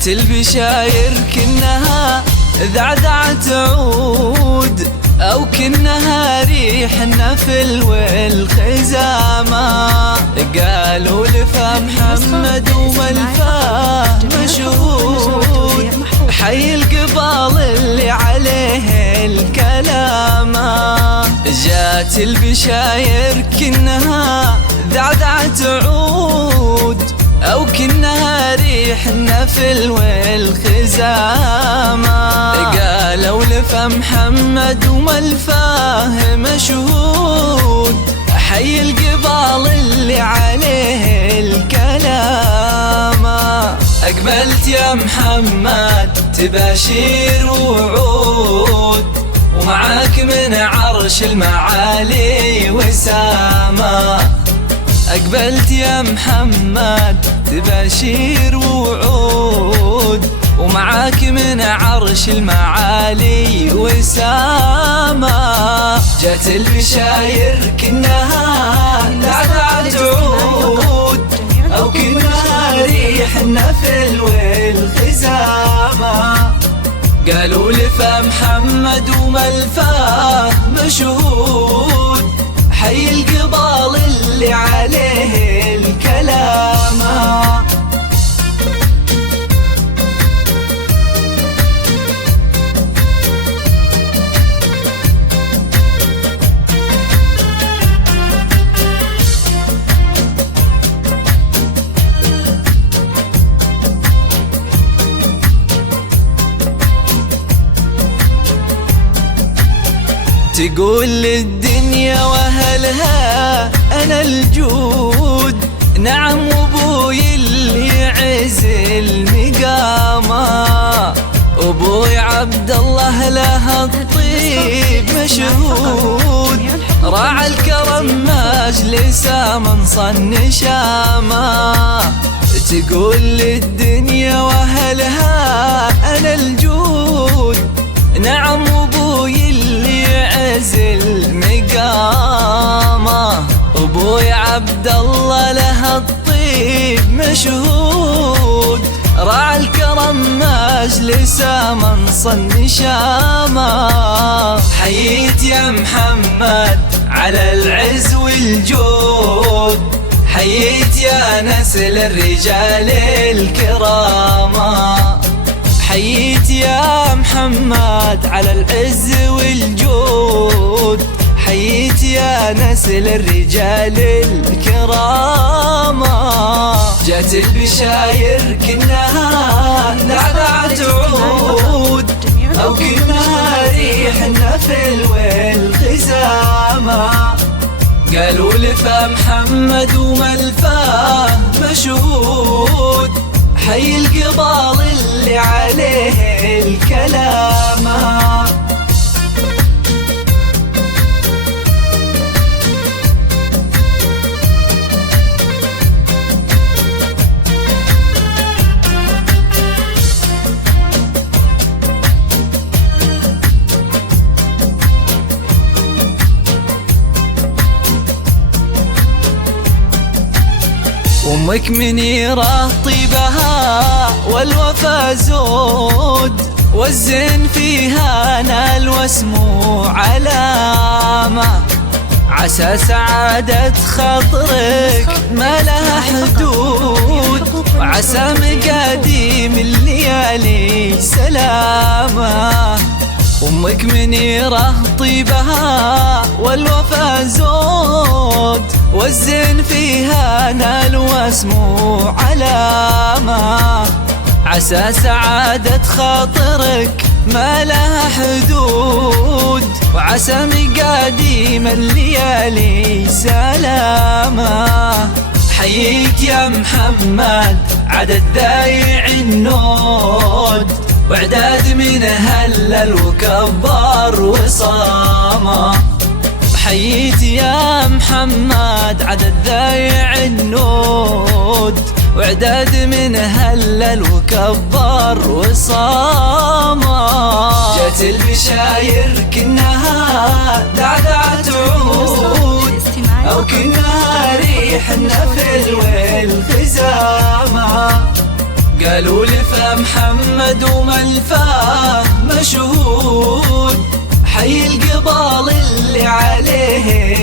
جات البشاير كنها ذعذعت عود، أو كنها ريح النفل والخزامة. قالوا لفا محمد وملفاه مشهود، حي القبال اللي عليه الكلامة. جات البشاير كنها ذعذعت عود، أو كنها ريح النفل والخزامة. قالوا لفا محمد وملفاه مشهود، حي القبال اللي عليه الكلامة. أقبلت يا محمد تباشير وعود، ومعاك من عرش المعالي وسامة. أقبلت يا محمد تباشير وعود، ومعاك من عرش المعالي وسامة. جات البشاير كنها ذعذعت عود، أو كنها ريح النفل والخزامة. قالوا لفا محمد وملفاه مشهود، حي القبال اللي عليه الكلامة. تقول للدنيا واهلها انا الجود، نعم وابوي اللي يعز المقامة. ابوي عبد الله له الطيب مشهود، راعى الكرم مجلسه من صن شامة. تقول للدنيا واهلها انا الجود، نعم وابوي اللي يعز المقامة. ابوي عبد الله له الطيب مشهود، راعى الكرم مجلسه من صن شامة. حييت يا محمد على العز والجود، حييت يا نسل الرجال الكرامة. حييت يا محمد على العز والجود، حييت يا نسل الرجال الكرامة. جات البشاير كنها ذعذعت عود، أو كنها ريح النفل والخزامة. قالوا لفا محمد وملفاه مشهود، حي القبال اللي عليه الكلامة. أمك منيرة طيبها والوفا زود، والزين فيها نال واسمو علامة. عسى سعادة خاطرك ما لها حدود، وعسى مقاديم الليالي سلامة. أمك منيرة طيبها والوفا زود، والزين فيها نال واسمو علامة. عسى سعادة خاطرك ما لها حدود، وعسى مقاديم الليالي سلامة. حييك يا محمد عدد ذايع النود، وعداد من هلل وكبر وصامة. حييت يا محمد عدد ذايع النود، وعداد من هلل وكبر وصامة. جات البشاير كنها ذعذعت عود، أو كنها ريح النفل والخزامة. قالوا لفا محمد وملفاه مشهود، حي القبال اللي عليه